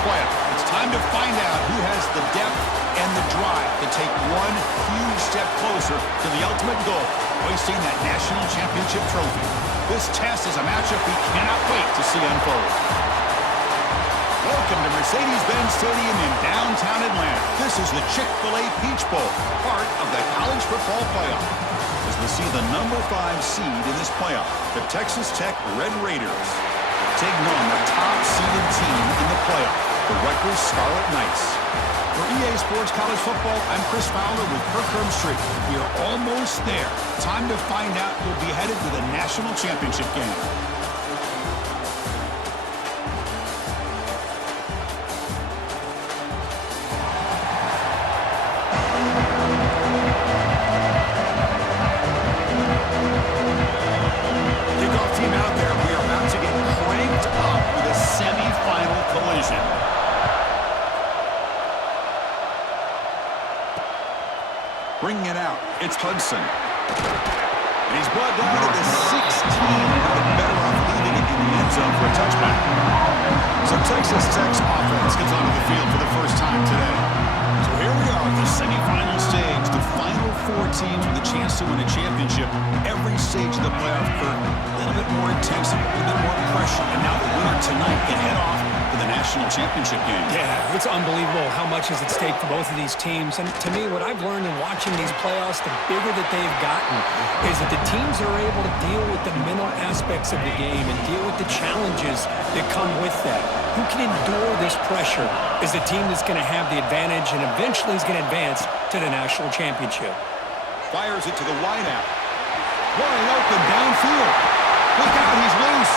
playoff. It's time to find out who has the depth and the drive to take one huge step closer to the ultimate goal, hoisting that national championship trophy. This test is a matchup we cannot wait to see unfold. Welcome to Mercedes-Benz Stadium in downtown Atlanta. This is the Chick-fil-A Peach Bowl, part of the college football playoff. As we see the number 5 seed in this playoff, the Texas Tech Red Raiders, taking on the top-seeded team in the playoff, the Rutgers Scarlet Knights. For EA Sports College Football, I'm Chris Fowler with Kirk Hermstreet. We are almost there. Time to find out who'll be headed to the national championship game. Kickoff team out there. We are about to get cranked up for the semifinal collision. Bringing it out, it's Hudson. And he's brought down at the 16. Better off leaving it in the end zone for a touchback. So Texas Tech's offense gets onto the field for the first time today. So here we are at the semifinal stage. The final 4 teams with a chance to win a championship. Every stage of the playoff, Kirk, a little bit more intensity, a little bit more pressure. And now the winner tonight can head off to the national championship game. Yeah, it's unbelievable how much is at stake for both of these teams. And to me, what I've learned in watching these playoffs, the bigger that they've gotten, is that the teams that are able to deal with the mental aspects of the game and deal with the challenges that come with that. Who can endure this pressure is the team that's going to have the advantage and eventually is going to advance to the national championship. Fires it to the wideout. Wide open downfield. Look out, he's loose.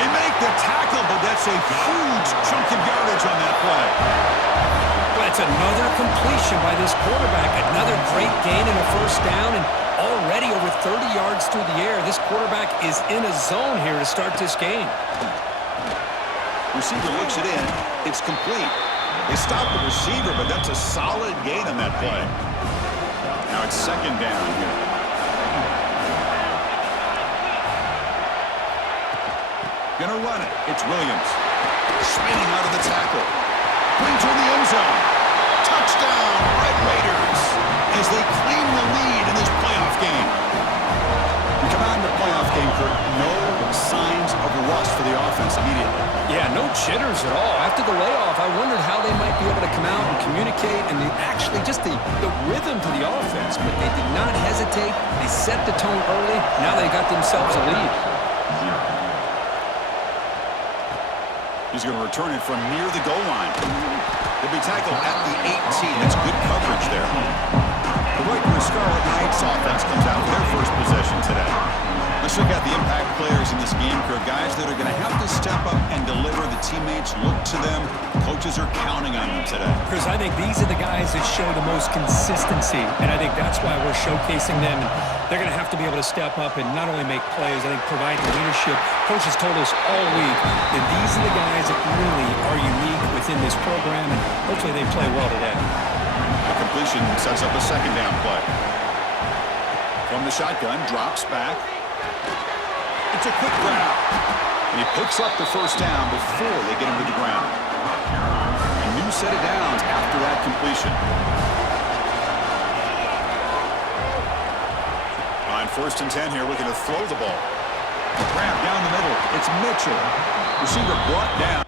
They make the tackle, but that's a huge chunk of yardage on that play. That's another completion by this quarterback. Another great gain in a first down, and already over 30 yards through the air. This quarterback is in a zone here to start this game. Receiver looks it in. It's complete. They stop the receiver, but that's a solid gain on that play. Now it's second down here. Gonna run it. It's Williams. Spinning out of the tackle. Brings her in the end zone. Touchdown, Red Raiders, as they claim the lead in this playoff game. We come out in the playoff game for no signs of rust for the offense immediately. Yeah, no jitters at all. After the layoff, I wondered how they might be able to come out and communicate and actually just the rhythm to the offense, but they did not hesitate. They set the tone early. Now they got themselves a lead. He's going to return it from near the goal line. He'll be tackled at the 18. That's good coverage there. The Rutgers Scarlet Knights offense comes out with their first possession today. Let's check out the impact players in this game, Kirk. Guys that are going to have to step up and deliver. The teammates look to them. Coaches are counting on them today. Chris, I think these are the guys that show the most consistency, and I think that's why we're showcasing them. They're going to have to be able to step up and not only make plays, I think provide the leadership. Coaches told us all week that these are the guys that really are unique within this program, and hopefully they play well today. The completion sets up a second down play. From the shotgun, drops back. It's a quick grab. And he picks up the first down before they get him to the ground. A new set of downs after that completion. On 1st and 10 here, looking to throw the ball. Grab down the middle. It's Mitchell. Receiver brought down.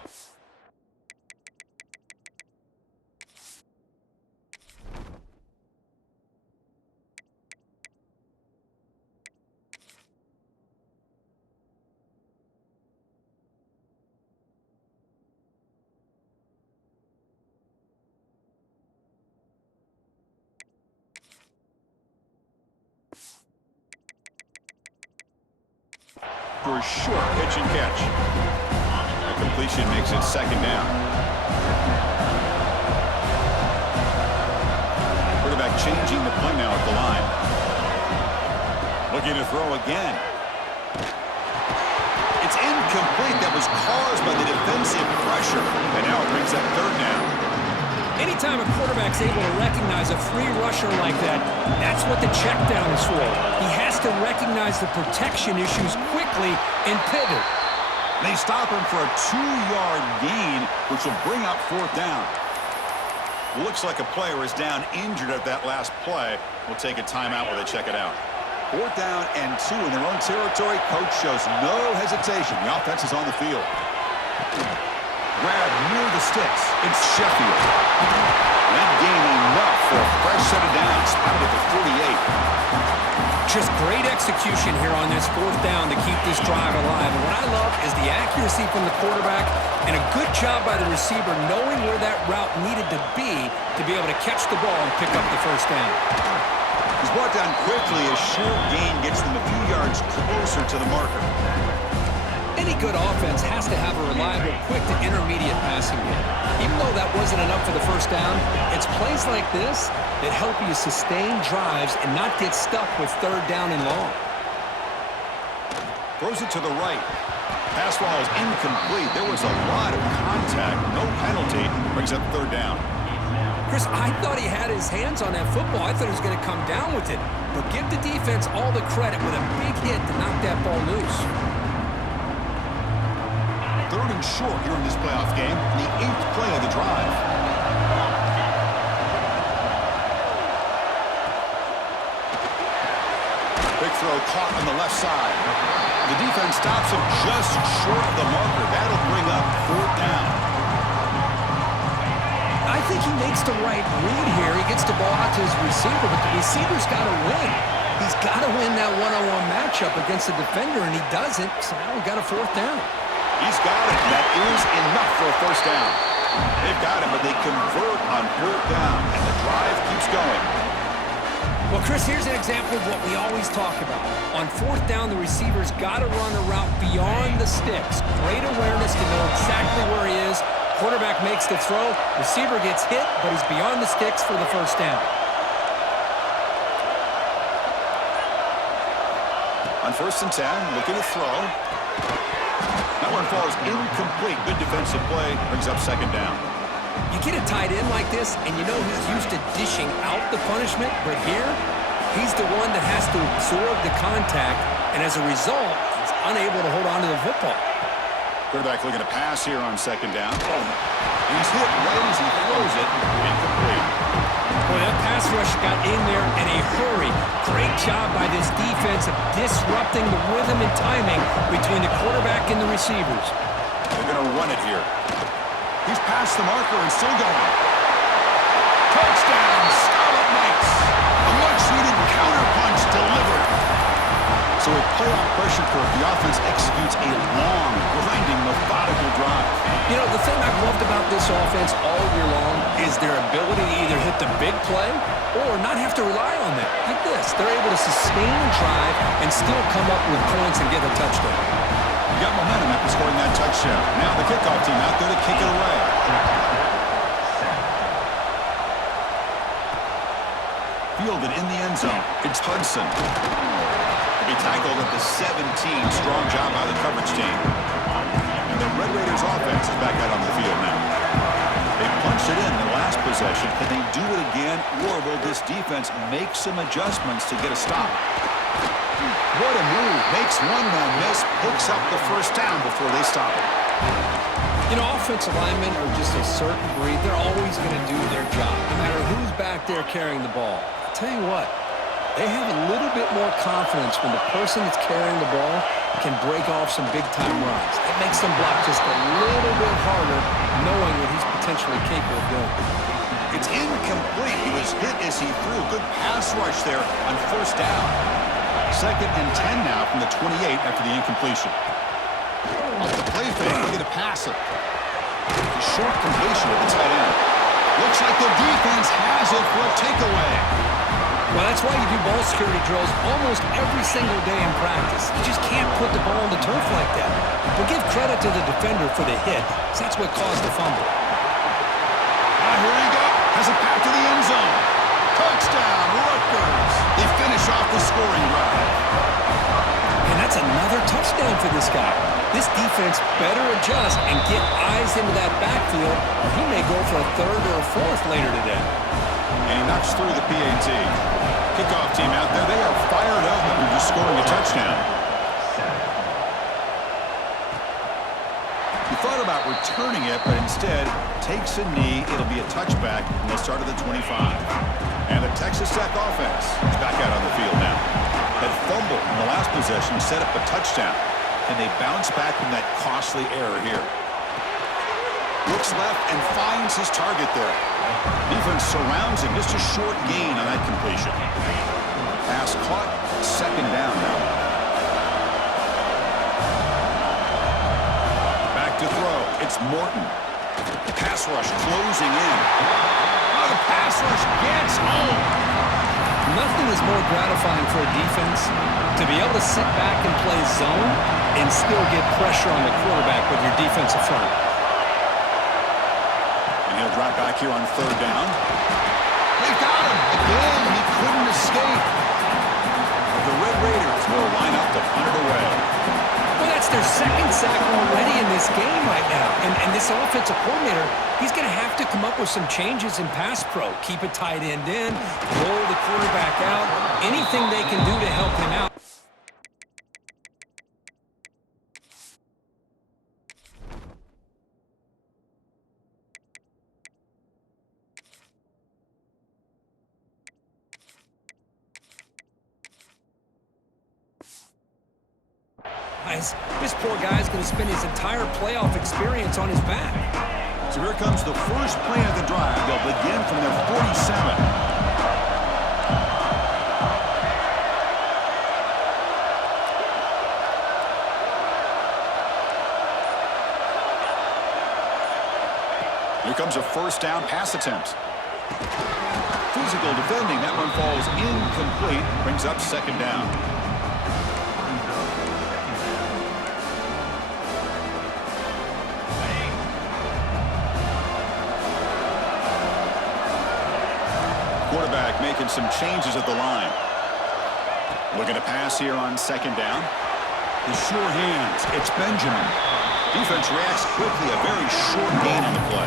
For a short pitch and catch. A completion makes it second down. Quarterback changing the play now at the line. Looking to throw again. It's incomplete. That was caused by the defensive pressure. And now it brings up third down. Anytime a quarterback's able to recognize a free rusher like that, that's what the check down is for. He has to recognize the protection issues quickly and pivot. They stop him for a 2-yard gain. which will bring up fourth down. Looks like a player is down injured at that last play. We'll take a timeout while they check it out. Fourth down and 2 in their own territory. Coach shows no hesitation. The offense is on the field. Grab near the sticks. It's Sheffield. That gain enough for a fresh set of downs. Spotted at the 48. Just great execution here on this fourth down to keep this drive alive. And what I love is the accuracy from the quarterback and a good job by the receiver knowing where that route needed to be able to catch the ball and pick up the first down. He's brought down quickly. A short gain gets them a few yards closer to the marker. Any good offense has to have a reliable, quick to intermediate passing game. Even though that wasn't enough for the first down, it's plays like this that help you sustain drives and not get stuck with third down and long. Throws it to the right. Pass ball is incomplete. There was a lot of contact. No penalty. Brings up third down. Chris, I thought he had his hands on that football. I thought he was going to come down with it. But give the defense all the credit with a big hit to knock that ball loose. Third and short here in this playoff game. The 8th play of the drive. Big throw caught on the left side. The defense stops him just short of the marker. That'll bring up fourth down. I think he makes the right read here. He gets the ball out to his receiver, but the receiver's got to win. He's got to win that one-on-one matchup against the defender, and he doesn't. So now we've got a fourth down. He's got it. That is enough for a first down. They've got it, but they convert on fourth down, and the drive keeps going. Well, Chris, here's an example of what we always talk about. On fourth down, the receiver's got to run a route beyond the sticks. Great awareness to know exactly where he is. Quarterback makes the throw. Receiver gets hit, but he's beyond the sticks for the first down. On 1st and 10, looking to throw. That one falls incomplete. Good defensive play. Brings up second down. You get a tight end like this, and you know he's used to dishing out the punishment, but here, he's the one that has to absorb the contact, and as a result, he's unable to hold on to the football. Quarterback looking to pass here on second down. And he's hit right as he throws it. Incomplete. Boy, that pass rush got in there in a hurry. Great job by this defense of disrupting the rhythm and timing between the quarterback and the receivers. They're going to run it here. He's past the marker and still going. Touchdown, Scarlet Knights. A much-needed counterpunch delivered. So with playoff pressure curve, the offense executes a long, grinding, methodical drive. You know, the thing I've loved about this offense all year long is their ability to either hit the big play or not have to rely on that. Like this, they're able to sustain a drive and still come up with points and get a touchdown. You got momentum after scoring that touchdown. Now the kickoff team out there to kick it away. Fielded in the end zone. It's Hudson. He'll be tackled at the 17. Strong job by the coverage team. And the Red Raiders offense is back out on the field now. They punched it in the last possession. Can they do it again, or will this defense make some adjustments to get a stop? What a move. Makes one man miss, picks up the first down before they stop it. You know, offensive linemen are just a certain breed. They're always going to do their job, no matter who's back there carrying the ball. I'll tell you what, they have a little bit more confidence when the person that's carrying the ball can break off some big-time runs. It makes them block just a little bit harder, knowing what he's potentially capable of doing. It's incomplete. He was hit as he threw. Good pass rush there on first down. 2nd and 10 now from the 28 after the incompletion. Off the play fake, looking to pass it. A short completion at the tight end. Looks like the defense has it for a takeaway. Well, that's why you do ball security drills almost every single day in practice. You just can't put the ball on the turf like that. But give credit to the defender for the hit, because that's what caused the fumble. Here he goes. Has it back to the end zone. Touchdown, Rutgers. They finish off the scoring drive. And that's another touchdown for this guy. This defense better adjust and get eyes into that backfield, or he may go for a third or a fourth later today. And he knocks through the PAT. Kickoff team out there, they are fired up after just scoring a touchdown. You thought about about returning it, but instead takes a knee. It'll be a touchback, and they'll start at the 25. And the Texas Tech offense is back out on the field now. That fumble in the last possession set up a touchdown, and they bounce back from that costly error here. Looks left and finds his target there. Defense surrounds him. Just a short gain on that completion. Pass caught. Second down now. Back to throw. It's Morton. Pass rush closing in. Oh, the pass rush gets home. Nothing is more gratifying for a defense to be able to sit back and play zone and still get pressure on the quarterback with your defensive front. He'll drop back here on third down. They got him. Again, he couldn't escape. The Red Raiders will line up to punt it away. Well, that's their second sack already in this game right now. And this offensive coordinator, he's going to have to come up with some changes in pass pro. Keep a tight end in, roll the quarterback out, anything they can do to help him out. This poor guy's going to spend his entire playoff experience on his back. So here comes the first play of the drive. They'll begin from their 47. Here comes a first down pass attempt. Physical defending. That one falls incomplete. Brings up second down. Quarterback making some changes at the line. Looking to pass here on second down. The sure hands. It's Benjamin. Defense reacts quickly. A very short gain on the play.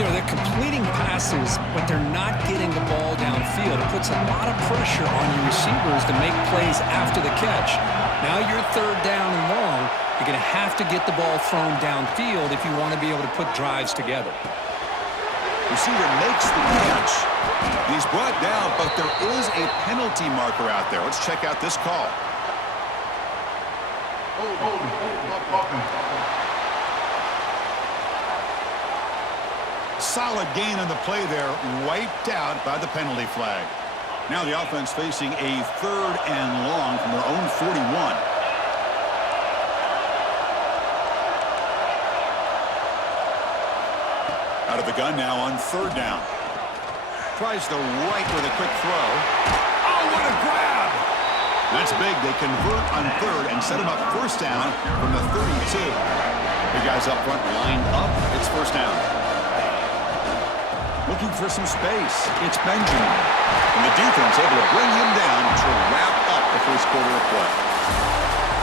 You know, they're completing passes, but they're not getting the ball downfield. It puts a lot of pressure on your receivers to make plays after the catch. Now you're third down and long. You're going to have to get the ball thrown downfield if you want to be able to put drives together. Receiver makes the catch. He's brought down, but there is a penalty marker out there. Let's check out this call. Solid gain on the play there, wiped out by the penalty flag. Now the offense facing a third and long from their own 41. Out of the gun now on third down. Tries the right with a quick throw. Oh, what a grab! That's big. They convert on third and set him up first down from the 32. The guys up front lined up. It's first down. Looking for some space. It's Benjamin. And the defense able to bring him down to wrap up the first quarter of play.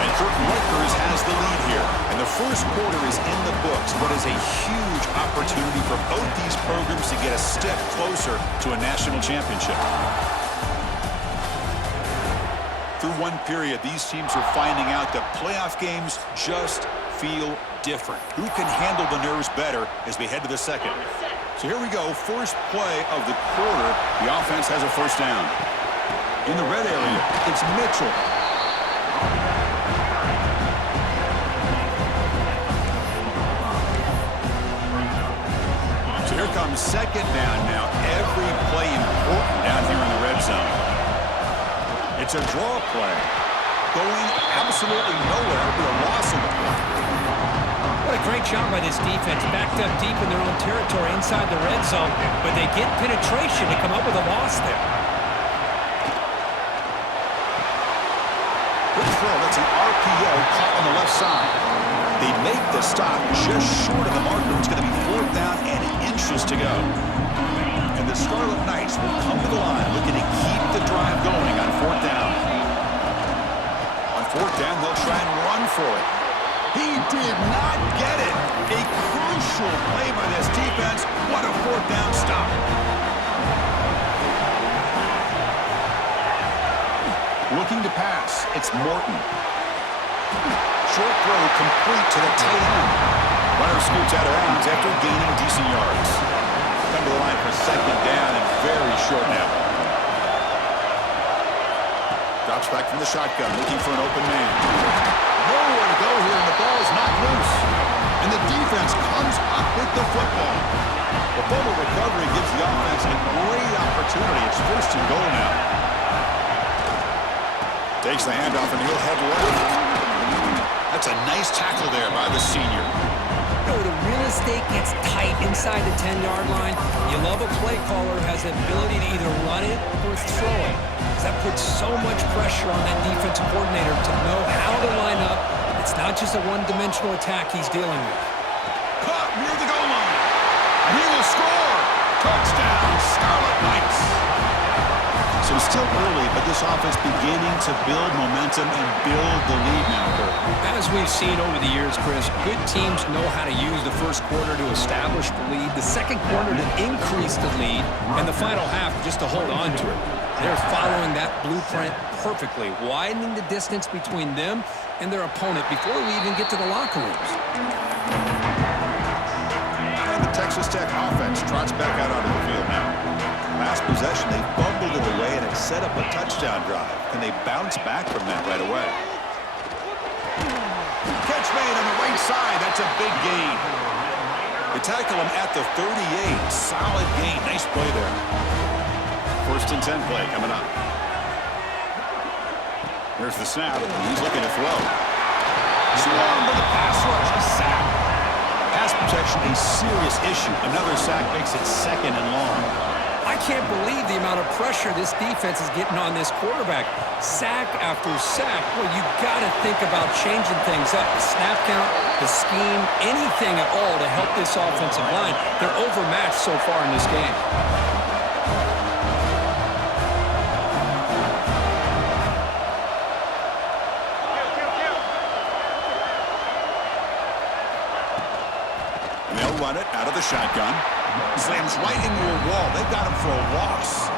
And Rutgers has the lead here. And the first quarter is in the books. What is a huge opportunity for both these programs to get a step closer to a national championship. Through one period, these teams are finding out that playoff games just feel different. Who can handle the nerves better as we head to the second? So here we go. First play of the quarter. The offense has a first down. In the red area, it's Mitchell. So here comes second down now. Every play important down here in the red zone. It's a draw play. Going absolutely nowhere with a loss on the play. What a great job by this defense. Backed up deep in their own territory inside the red zone, but they get penetration to come up with a loss there. Good throw. That's an RPO caught on the left side. They make the stop just short of the marker. It's going to be fourth down and inches to go. And the Scarlet Knights will come to the line looking to keep the drive going on fourth down. On fourth down, they'll try and run for it. He did not get it. A crucial play by this defense. What a fourth down stop. Looking to pass. It's Morton. Short throw complete to the tight end. Runner scoots out of bounds after gaining decent yards. Come to the line for second down and very short now. Drops back from the shotgun, looking for an open man. Nowhere to go here, and the ball is knocked loose. And the defense comes up with the football. The fumble recovery gives the offense a great opportunity. It's first and goal now. Takes the handoff, and he'll head left. That's a nice tackle there by the senior. The real estate gets tight inside the 10-yard line. You love a play caller who has the ability to either run it or throw it. That puts so much pressure on that defensive coordinator to know how to line up. It's not just a one-dimensional attack he's dealing with. Caught near the goal line. And he will score. Touchdown, Scarlet Knights. So it's still early, but this offense beginning to build momentum and build the lead now, Kurt. As we've seen over the years, Chris, good teams know how to use the first quarter to establish the lead, the second quarter to increase the lead, and the final half just to hold on to it. They're following that blueprint perfectly, widening the distance between them and their opponent before we even get to the locker rooms. And the Texas Tech offense trots back out onto the field now. Last possession, they fumbled it away and it set up a touchdown drive. Can they bounce back from that right away? Catch made on the right side. That's a big gain. They tackle him at the 38. Solid gain. Nice play there. First and 10 play coming up. Here's the snap. He's looking to throw. Swarmed by the pass rush. A sack. Pass protection, a serious issue. Another sack makes it second and long. I can't believe the amount of pressure this defense is getting on this quarterback. Sack after sack. Well, you got to think about changing things up. The snap count, the scheme, anything at all to help this offensive line. They're overmatched so far in this game. And they'll run it out of the shotgun. Slams right into a wall. They've got him for a loss.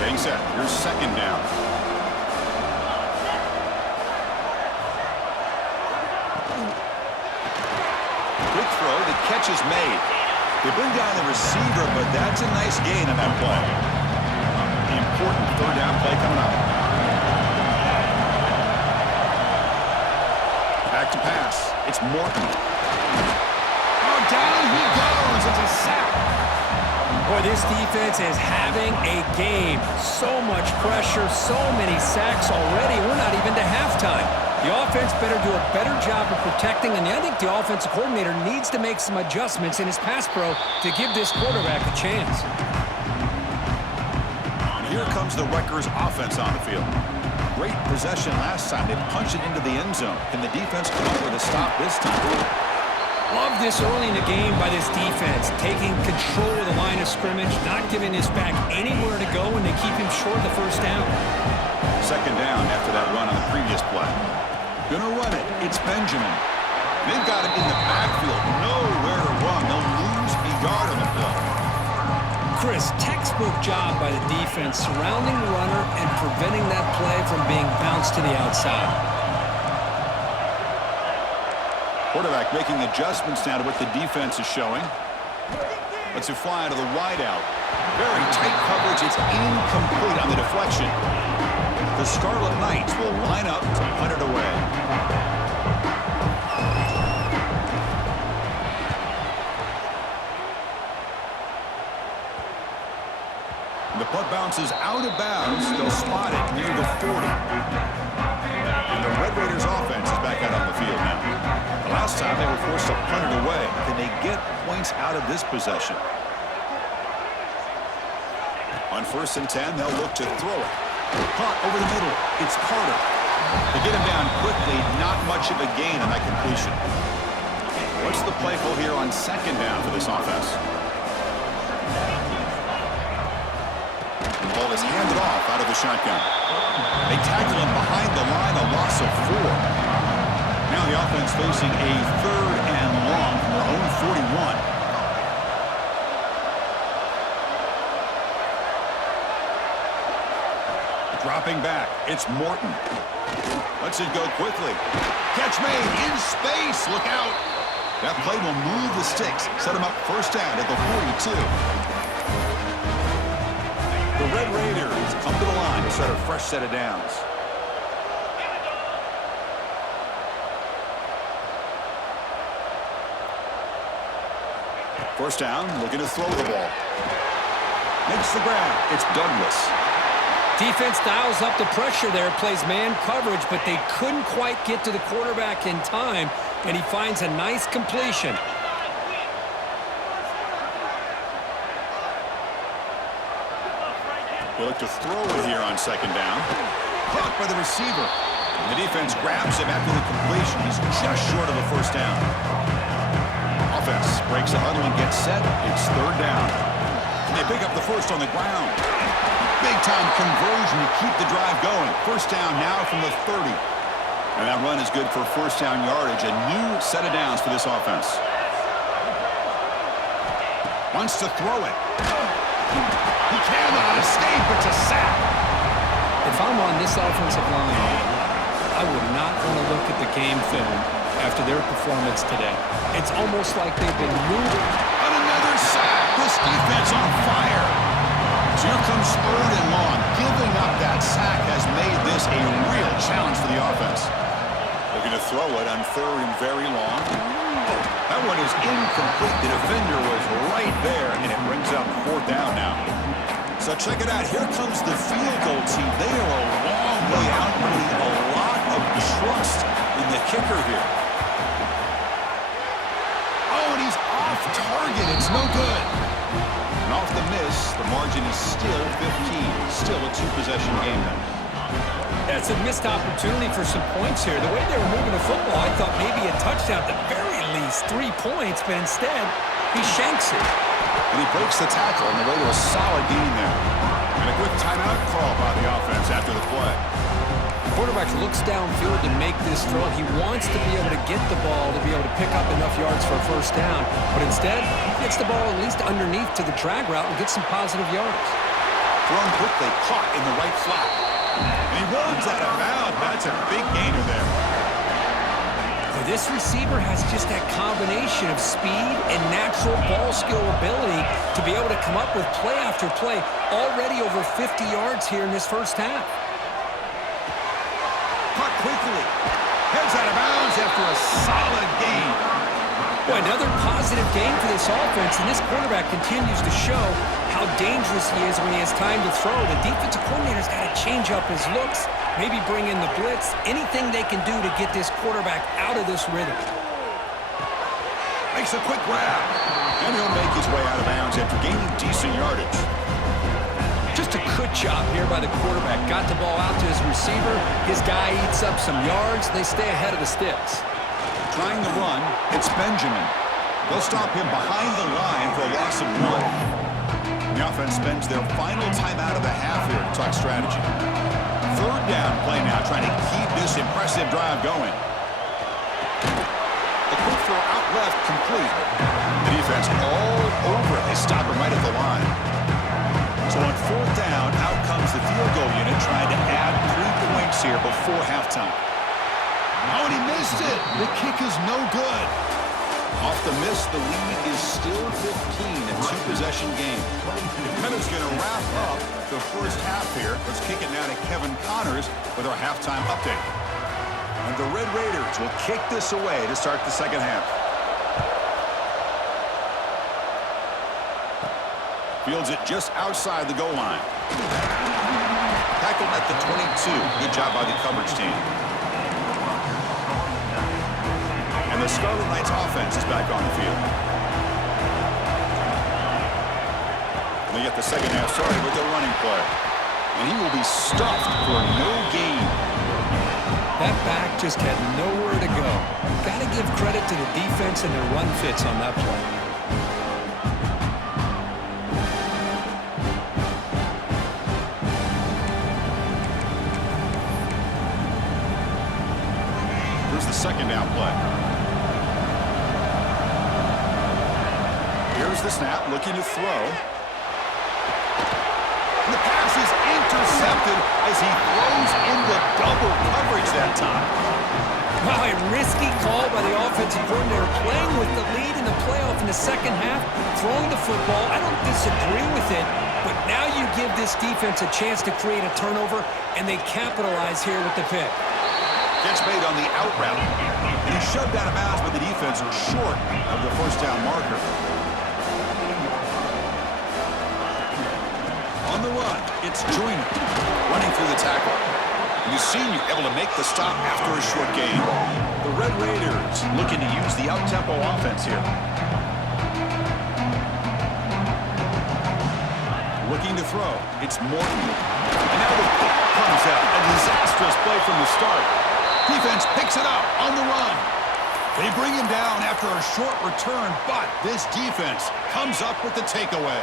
Getting set. Here's second down. Quick throw. The catch is made. They bring down the receiver, but that's a nice gain on that play. The important third down play coming up. Back to pass. It's Morton. Down he goes. It's a sack. Boy, this defense is having a game. So much pressure, so many sacks already. We're not even to halftime. The offense better do a better job of protecting, and I think the offensive coordinator needs to make some adjustments in his pass pro to give this quarterback a chance. And here comes the Rutgers offense on the field. Great possession last time. They punched it into the end zone. Can the defense come up with a stop this time? Love this early in the game by this defense, taking control of the line of scrimmage, not giving this back anywhere to go, and they keep him short of the first down. Second down after that run on the previous play. Gonna run it. It's Benjamin. They've got him in the backfield. Nowhere to run. They'll lose a yard on the play. Chris, textbook job by the defense surrounding the runner and preventing that play from being bounced to the outside. Quarterback making adjustments now to what the defense is showing. Lets it fly out of the wideout. Very tight coverage. It's incomplete on the deflection. The Scarlet Knights will line up to punt it away. And the punt bounces out of bounds. They'll spot it near the 40. And the Red Raiders offense is back out on the field now. Last time they were forced to punt it away. Can they get points out of this possession? On first and 10, they'll look to throw it. Caught over the middle. It's Carter. They get him down quickly. Not much of a gain on that completion. What's the play call here on second down for this offense? And the ball is handed off out of the shotgun. They tackle him behind the line, a loss of 4. Now the offense facing a third and long from their own 41. Dropping back, it's Morton. Lets it go quickly. Catch made in space, look out. That play will move the sticks, set him up first down at the 42. The Red Raiders come to the line to start a fresh set of downs. First down, looking to throw the ball. Makes the grab. It's Douglas. Defense dials up the pressure there, plays man coverage, but they couldn't quite get to the quarterback in time, and he finds a nice completion. They look to throw it here on second down. Caught by the receiver. The defense grabs him after the completion. He's just short of the first down. Offense breaks the huddle and gets set. It's third down. And they pick up the first on the ground. Big-time conversion to keep the drive going. First down now from the 30. And that run is good for first down yardage. A new set of downs for this offense. Wants to throw it. He cannot escape. It's a sack. If I'm on this offensive line, I would not want to look at the game film after their performance today. It's almost like they've been moving. On another sack. This defense on fire. So here comes third and long. Giving up that sack has made this a real challenge for the offense. Looking to throw it on third and very long. That one is incomplete. The defender was right there, and it brings up fourth down now. So check it out. Here comes the field goal team. They are a long way out, putting a lot of trust in the kicker here. Oh, and he's off target. It's no good. And off the miss, the margin is still 15. Still a two-possession game then. That's a missed opportunity for some points here. The way they were moving the football, I thought maybe a touchdown, at the very least 3 points, but instead, he shanks it. And he breaks the tackle on the way to a solid gain there. And a quick timeout call by the offense after the play. The quarterback looks downfield to make this throw. He wants to be able to get the ball to be able to pick up enough yards for a first down. But instead, he gets the ball at least underneath to the drag route and gets some positive yards. Thrown quickly, caught in the right flat. And he runs out of bounds. That's a big gainer there. This receiver has just that combination of speed and natural ball skill ability to be able to come up with play after play. Already over 50 yards here in this first half. Caught quickly. Heads out of bounds after a solid gain. Boy, another positive game for this offense, and this quarterback continues to show how dangerous he is when he has time to throw. The defensive coordinator's got to change up his looks, maybe bring in the blitz, anything they can do to get this quarterback out of this rhythm. Makes a quick grab, and he'll make his way out of bounds after gaining decent yardage. Just a good job here by the quarterback. Got the ball out to his receiver. His guy eats up some yards. They stay ahead of the sticks. Trying the run, it's Benjamin. They'll stop him behind the line for a loss of 1. The offense spends their final timeout of the half here to talk strategy. Third down play now, trying to keep this impressive drive going. The quick throw out left, complete. The defense all over it. They stop him right at the line. So on fourth down, out comes the field goal unit, trying to add 3 points here before halftime. Oh, and he missed it. The kick is no good. Off the miss, the lead is still 15, a two-possession game. That is going to wrap up the first half here. Let's kick it now to Kevin Connors with our halftime update. And the Red Raiders will kick this away to start the second half. Fields it just outside the goal line. Tackled at the 22. Good job by the coverage team. And the Scarlet Knights offense is back on the field. And they get the second half started with their running play. And he will be stuffed for no gain. That back just had nowhere to go. Got to give credit to the defense and their run fits on that play. Here's the second down play. Here's the snap, looking to throw. And the pass is intercepted as he throws into double coverage that time. Well, a risky call by the offensive coordinator, playing with the lead in the playoff in the second half, throwing the football. I don't disagree with it, but now you give this defense a chance to create a turnover, and they capitalize here with the pick. Catch made on the out route. And he shoved out of bounds, but the defense was short of the first down marker. On the run, it's Joyner running through the tackle. And the senior able to make the stop after a short gain. The Red Raiders looking to use the up-tempo offense here. Looking to throw. It's Morton. And now the ball comes out. A disastrous play from the start. Defense picks it up on the run. They bring him down after a short return, but this defense comes up with the takeaway.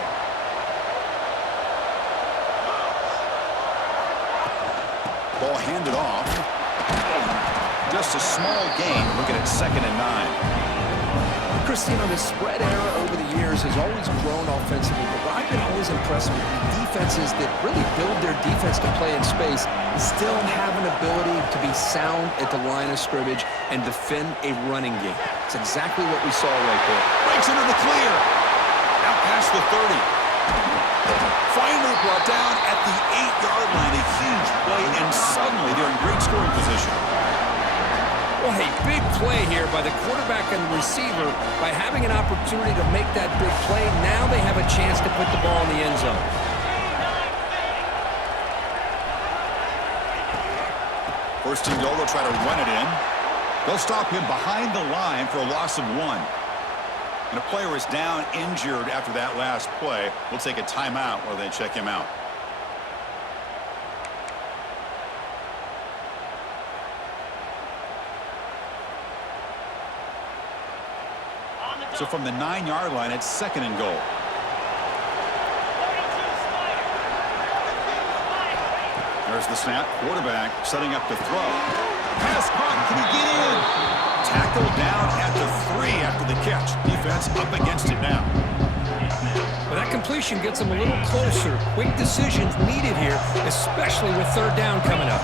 Ball handed off. Just a small gain. Looking at 2nd and 9. Christine, the spread era over the years has always grown offensively, but what I've been always impressed with defenses that really build their defense to play in space and still have an ability to be sound at the line of scrimmage and defend a running game. It's exactly what we saw right there. Breaks into the clear. Out past the 30. Finally brought down at the 8-yard line. A huge play, and suddenly they're in great scoring position. Well, a big play here by the quarterback and the receiver. By having an opportunity to make that big play, now they have a chance to put the ball in the end zone. First and goal, they'll try to run it in. They'll stop him behind the line for a loss of 1. And a player is down injured after that last play. We'll take a timeout while they check him out. So from the 9-yard line, it's 2nd and goal. There's the snap. Quarterback setting up to throw. Pass caught. Can he get in? Tackled down at the 3 after the catch. Defense up against it now. Well, that completion gets them a little closer. Quick decisions needed here, especially with 3rd down coming up.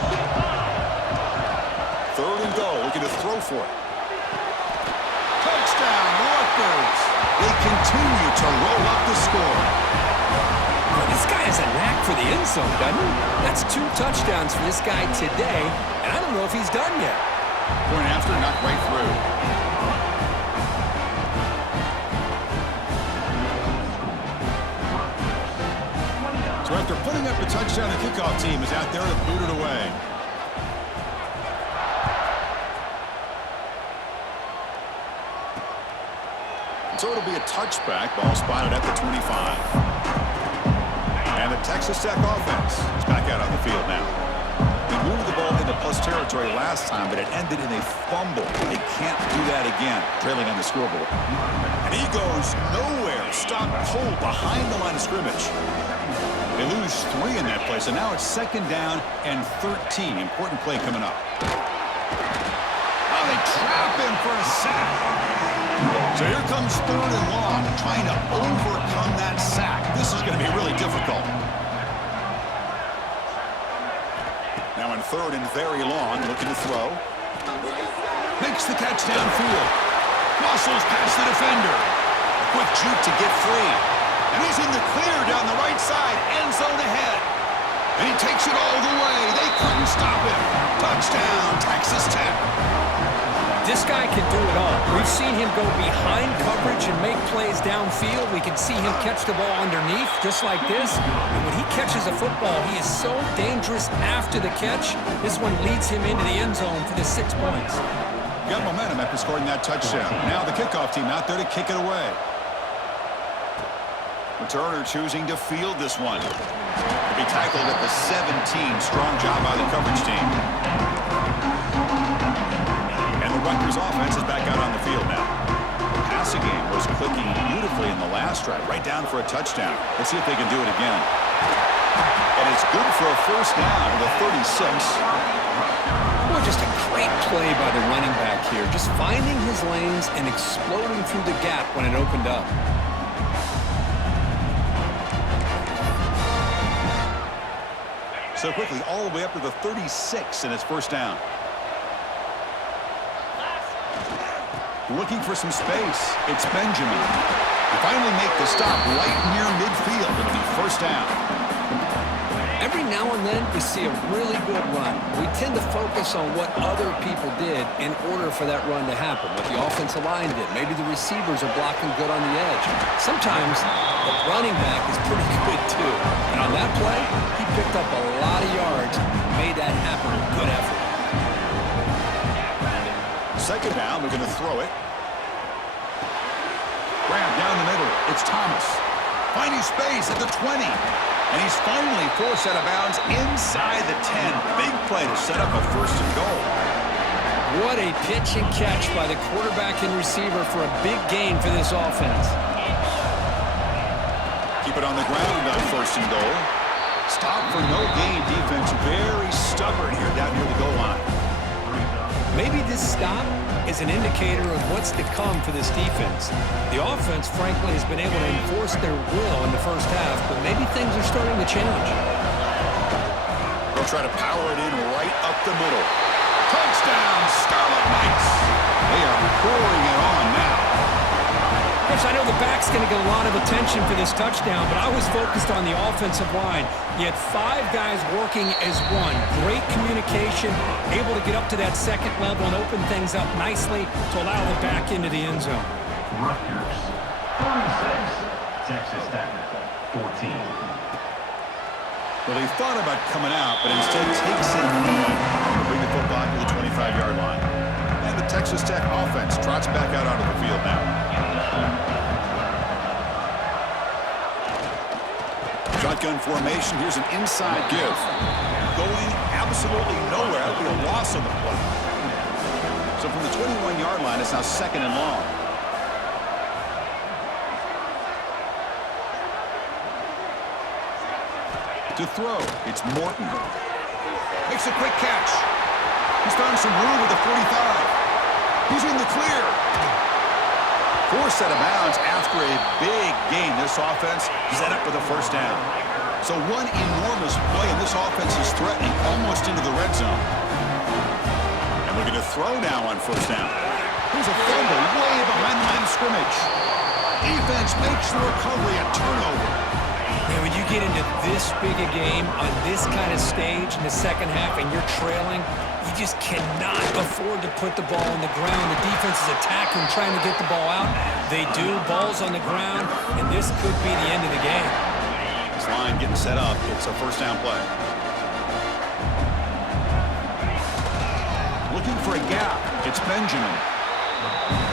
3rd and goal. Looking to throw for it. Touchdown, Rutgers. They continue to roll up the score. Well, this guy has a knack for the end zone, doesn't he? That's 2 touchdowns for this guy today, and I don't know if he's done yet. Point after, knocked right through. So after putting up the touchdown, the kickoff team is out there to boot it away. So it'll be a touchback. Ball spotted at the 25. And the Texas Tech offense is back out on the field now. They moved the ball into plus territory last time, but it ended in a fumble. They can't do that again, trailing on the scoreboard. And he goes nowhere. Stop cold behind the line of scrimmage. They lose 3 in that play, so now it's 2nd down and 13. Important play coming up. Oh, they trap him for a sack. So here comes 3rd and long, trying to overcome that sack. This is going to be really difficult. Now in 3rd and very long, looking to throw. Makes the catch downfield. Muscles past the defender. A quick juke to get free. And he's in the clear down the right side, end zone ahead. And he takes it all the way. They couldn't stop him. Touchdown, Texas Tech. This guy can do it all. We've seen him go behind coverage and make plays downfield. We can see him catch the ball underneath, just like this. And when he catches a football, he is so dangerous after the catch. This one leads him into the end zone for the 6 points. Got momentum after scoring that touchdown. Now the kickoff team out there to kick it away. Returner choosing to field this one. To be tackled at the 17. Strong job by the coverage team. And the Rutgers offense is back out on the field now. The passing game was clicking beautifully in the last drive, right down for a touchdown. Let's see if they can do it again. And it's good for a first down to the 36. Boy, just a great play by the running back here. Just finding his lanes and exploding through the gap when it opened up. So quickly, all the way up to the 36, and it's first down. looking for some space. It's Benjamin. They finally make the stop right near midfield. It'll be first down. Every now and then, we see a really good run. We tend to focus on what other people did in order for that run to happen, what the offensive line did. Maybe the receivers are blocking good on the edge. Sometimes the running back is pretty good, too. And on that play, he picked up a lot of yards and made that happen with good effort. Second down, we're going to throw it. Grab down the middle. It's Thomas. Finding space at the 20. And he's finally forced out of bounds inside the 10. Big play to set up a first and goal. What a pitch and catch by the quarterback and receiver for a big gain for this offense. Keep it on the ground on first and goal. Stop for no gain. Defense very stubborn here down near the goal line. Maybe this stop is an indicator of what's to come for this defense. The offense, frankly, has been able to enforce their will in the first half, but maybe things are starting to change. They'll try to power it in right up the middle. Touchdown, Scarlet Knights. They are pouring it on now. Chris, I know the back's going to get a lot of attention for this touchdown, but I was focused on the offensive line. You had 5 guys working as one. Great communication, able to get up to that second level and open things up nicely to allow the back into the end zone. Rutgers, 46, Texas Tech, 14. Well, they thought about coming out, but instead takes a knee to bring the football to the 25-yard line. And the Texas Tech offense trots back out onto the field now. Shotgun formation. Here's an inside give. Going absolutely nowhere. That'll be a loss on the play. So from the 21-yard line, it's now second and long. To throw, it's Morton. Makes a quick catch. He's found some room with the 45. He's in the clear. Forced out of bounds after a big gain. This offense set up with a first down. So one enormous play, and this offense is threatening almost into the red zone. And we're going to throw now on first down. Here's a fumble way behind the line of scrimmage. Defense makes the recovery, a turnover. And when you get into this big a game on this kind of stage in the second half and you're trailing, you just cannot afford to put the ball on the ground. The defense is attacking, trying to get the ball out. They do. Ball's on the ground, and this could be the end of the game. This line getting set up. It's a first down play. Looking for a gap. It's Benjamin.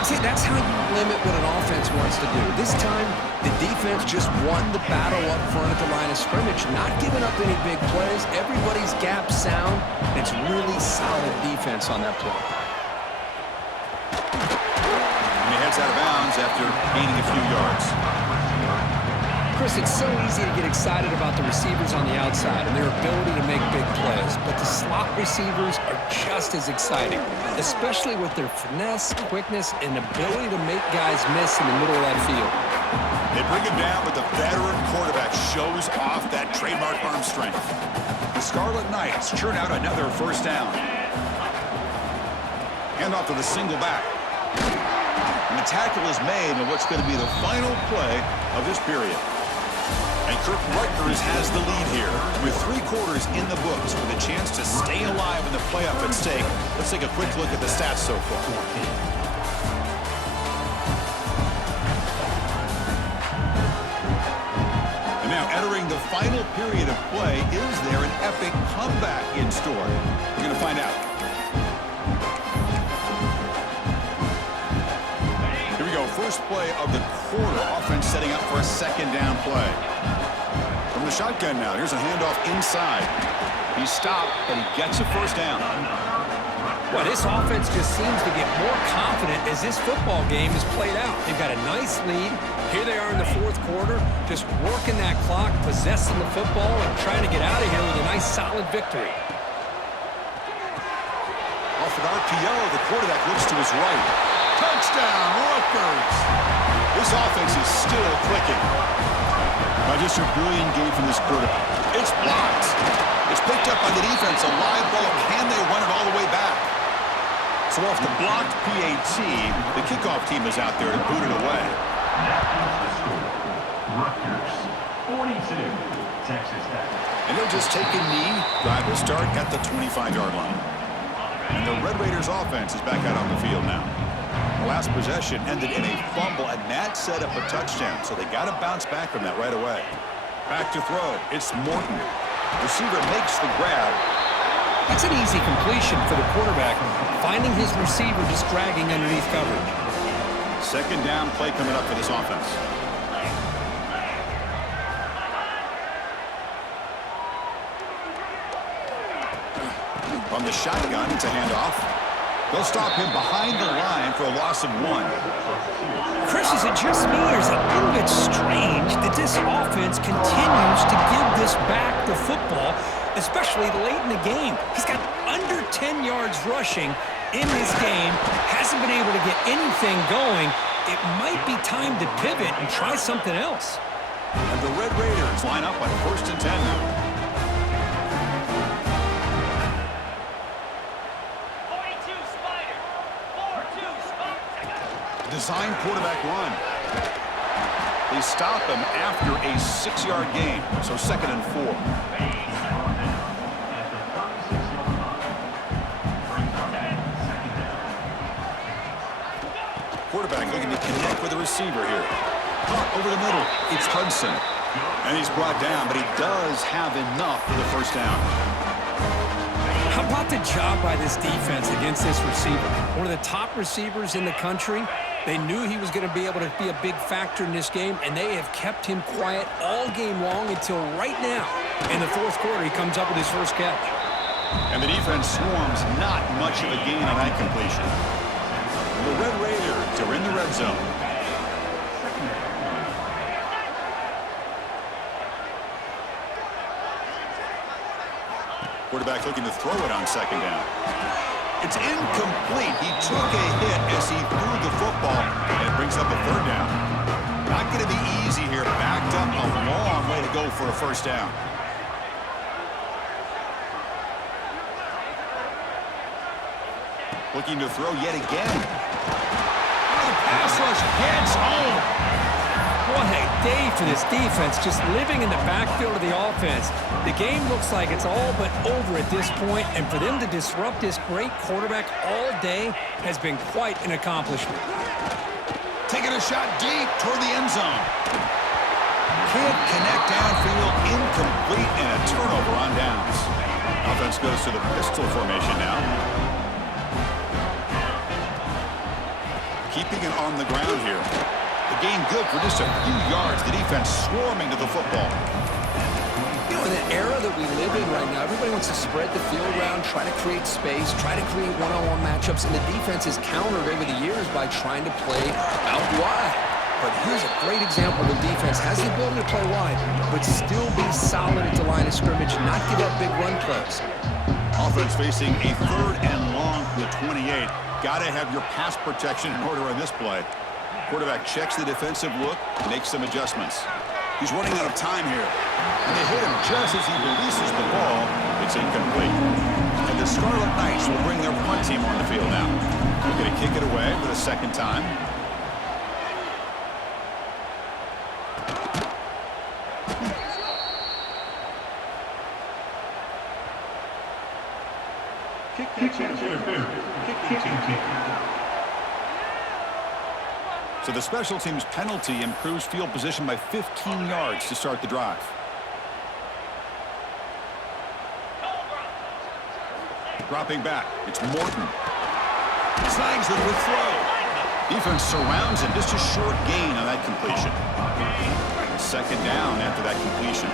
See, that's how you limit what an offense wants to do. This time, the defense just won the battle up front at the line of scrimmage, not giving up any big plays. Everybody's gap sound. It's really solid defense on that play. And he heads out of bounds after gaining a few yards. Chris, it's so easy to get excited about the receivers on the outside and their ability to make big plays, but the slot receivers are just as exciting, especially with their finesse, quickness, and ability to make guys miss in the middle of that field. They bring him down, but the veteran quarterback shows off that trademark arm strength. The Scarlet Knights churn out another first down. Hand off to the single back. And the tackle is made in what's going to be the final play of this period. And Rutgers has the lead here with 3 quarters in the books with a chance to stay alive in the playoff at stake. Let's take a quick look at the stats so far. And now entering the final period of play, is there an epic comeback in store? We're going to find out. Here we go, first play of the quarter. Offense setting up for a second down play. From the shotgun now, here's a handoff inside. He's stopped, but he gets a first down. Well, this offense just seems to get more confident as this football game is played out. They've got a nice lead. Here they are in the fourth quarter, just working that clock, possessing the football, and trying to get out of here with a nice, solid victory. Off an RPO, the quarterback looks to his right. Touchdown, Rutgers! This offense is still clicking. Just a brilliant game from this quarterback. It's blocked. It's picked up by the defense. A live ball. Can they run it all the way back? So off the blocked PAT, the kickoff team is out there to boot it away. That is the score. Rutgers 42, Texas Tech. And they'll just take a knee. Drive will start at the 25-yard line. And the Red Raiders offense is back out on the field now. The last possession ended in a fumble, and that set up a touchdown. So they got to bounce back from that right away. Back to throw. It's Morton. Receiver makes the grab. That's an easy completion for the quarterback, finding his receiver just dragging underneath coverage. Second down play coming up for this offense. From the shotgun, it's a handoff. They'll stop him behind the line for a loss of 1. Chris, is it just me, or is it a little bit strange that this offense continues to give this back the football, especially late in the game? He's got under 10 yards rushing in this game, hasn't been able to get anything going. It might be time to pivot and try something else. And the Red Raiders line up on 1st and 10 now. Design quarterback run. They stop him after a 6-yard gain, so 2nd and 4. Quarterback looking to connect with the receiver here. Caught over the middle. It's Hudson. And he's brought down, but he does have enough for the first down. How about the job by this defense against this receiver? One of the top receivers in the country. They knew he was going to be able to be a big factor in this game, and they have kept him quiet all game long until right now. In the 4th quarter, he comes up with his first catch. And the defense swarms not much of a gain on that completion. The Red Raiders are in the red zone. Quarterback looking to throw it on 2nd down. It's incomplete. He took a hit as he threw the football, and it brings up a 3rd down. Not going to be easy here. Backed up a long way to go for a first down. Looking to throw yet again. Oh, the pass rush gets home. What a day for this defense, just living in the backfield of the offense. The game looks like it's all but over at this point, and for them to disrupt this great quarterback all day has been quite an accomplishment. Taking a shot deep toward the end zone. Can't connect downfield, incomplete, and a turnover on downs. Offense goes to the pistol formation now. Keeping it on the ground here. The game good for just a few yards. The defense swarming to the football. You know, in the era that we live in right now, everybody wants to spread the field around, try to create space, try to create one-on-one matchups, and the defense is countered over the years by trying to play out wide. But here's a great example. The defense has the ability to play wide, but still be solid at the line of scrimmage, not give up big run plays. Offense facing a 3rd and long from the 28. Got to have your pass protection in order on this play. Quarterback checks the defensive look, makes some adjustments. He's running out of time here. And they hit him just as he releases the ball. It's incomplete. And the Scarlet Knights will bring their punt team on the field now. They're going to kick it away for the 2nd time. So the special teams penalty improves field position by 15 yards to start the drive. Dropping back, it's Morton. Snags it with throw. Defense surrounds him, just a short gain on that completion. 2nd down after that completion.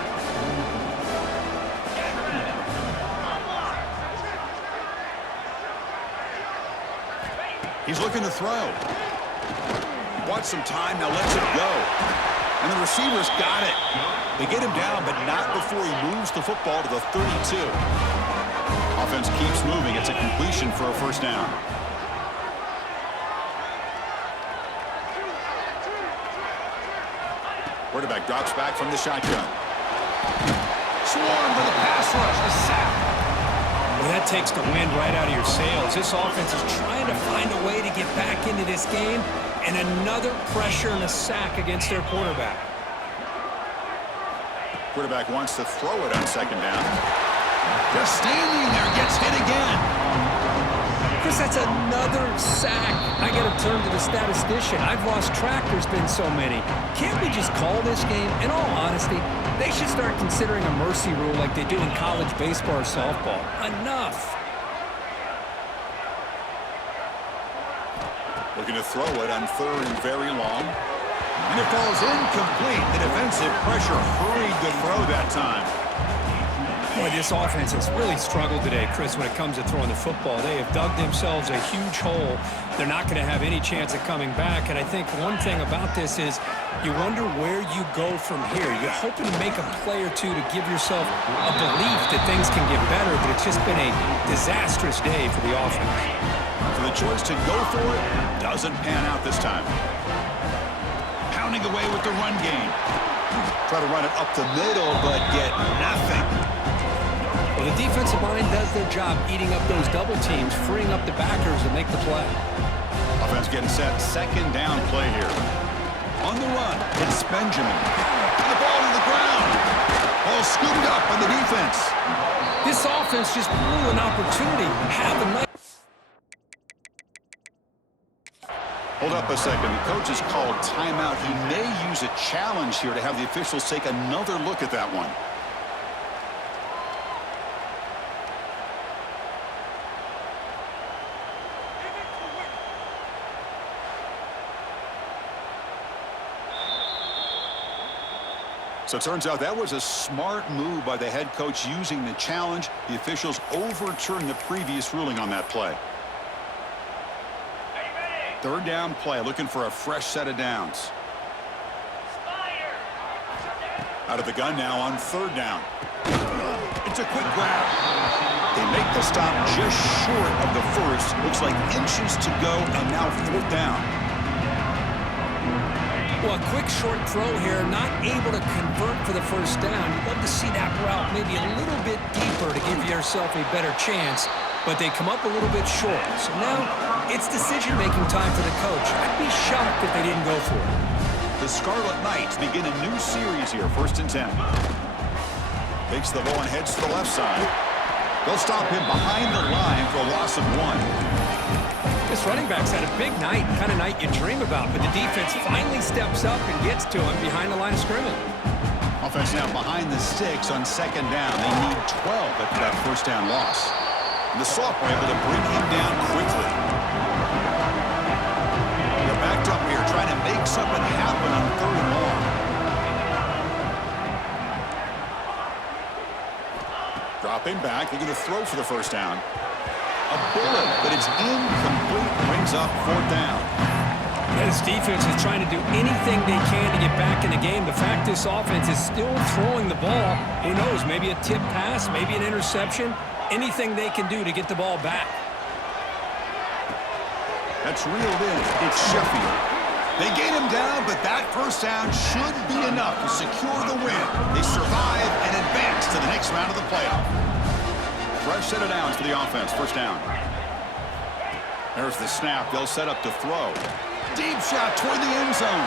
He's looking to throw. He wants some time, now lets it go. And the receiver's got it. They get him down, but not before he moves the football to the 32. Offense keeps moving. It's a completion for a first down. Quarterback drops back from the shotgun. Swarm for the pass rush. A sack. Well, that takes the wind right out of your sails. This offense is trying to find a way to get back into this game, and another pressure and a sack against their quarterback. Quarterback wants to throw it on second down. Just standing there, gets hit again. Chris, that's another sack. I got to turn to the statistician. I've lost track. There's been so many. Can't we just call this game? In all honesty, they should start considering a mercy rule like they do in college baseball or softball. Enough. Looking to throw it on third and very long. And it falls incomplete. The defensive pressure hurried the throw that time. Boy, this offense has really struggled today, Chris, when it comes to throwing the football. They have dug themselves a huge hole. They're not going to have any chance of coming back. And I think one thing about this is you wonder where you go from here. You're hoping to make a play or two to give yourself a belief that things can get better, but it's just been a disastrous day for the offense. So the choice to go for it doesn't pan out this time. Pounding away with the run game. Try to run it up the middle, but get nothing. Well, the defensive line does their job eating up those double teams, freeing up the backers to make the play. Offense getting set. Second down play here. On the run, it's Benjamin. And the ball to the ground. Ball scooped up on the defense. This offense just blew an opportunity. Have a nice... Hold up a second. The coach has called timeout. He may use a challenge here to have the officials take another look at that one. So it turns out that was a smart move by the head coach using the challenge. The officials overturned the previous ruling on that play. Third down play, looking for a fresh set of downs. Out of the gun now on third down. It's a quick grab. They make the stop just short of the first. Looks like inches to go, and now fourth down. Well, a quick short throw here, not able to convert for the first down. You'd love to see that route maybe a little bit deeper to give yourself a better chance, but they come up a little bit short. So now it's decision-making time for the coach. I'd be shocked if they didn't go for it. The Scarlet Knights begin a new series here, 1st and 10. Takes the ball and heads to the left side. They'll stop him behind the line for a loss of 1. This running back's had a big night, kind of night you dream about, but the defense finally steps up and gets to him behind the line of scrimmage. Offense now behind the sticks on second down. They need 12 after that first down loss. And the sophomore able to bring him down quickly. They're backed up here trying to make something happen on third and long. Dropping back, they're going to throw for the first down. A bullet, but it's incomplete, brings up fourth down. This defense is trying to do anything they can to get back in the game. The fact this offense is still throwing the ball, who knows, maybe a tip pass, maybe an interception, anything they can do to get the ball back. That's reeled in. It's Sheffield. They gain him down, but that first down should be enough to secure the win. They survive and advance to the next round of the playoff. Fresh set of downs for the offense. First down. There's the snap. They'll set up to throw. Deep shot toward the end zone.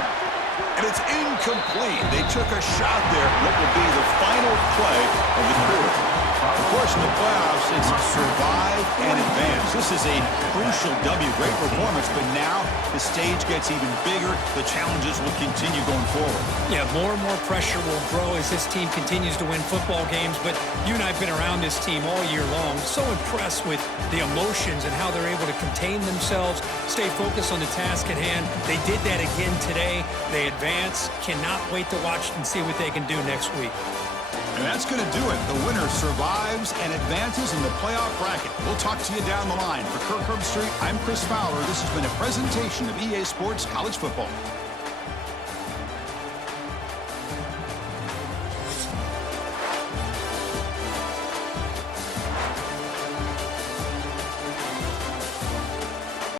And it's incomplete. They took a shot there. What will be the final play of the quarter. Of course, in the playoffs, it's survive and advance. This is a crucial W. Great performance, but now the stage gets even bigger. The challenges will continue going forward. Yeah, more and more pressure will grow as this team continues to win football games, but you and I have been around this team all year long. So impressed with the emotions and how they're able to contain themselves, stay focused on the task at hand. They did that again today. They advance. Cannot wait to watch and see what they can do next week. And that's going to do it. The winner survives and advances in the playoff bracket. We'll talk to you down the line. For Kirk Herbstreit, I'm Chris Fowler. This has been a presentation of EA Sports College Football.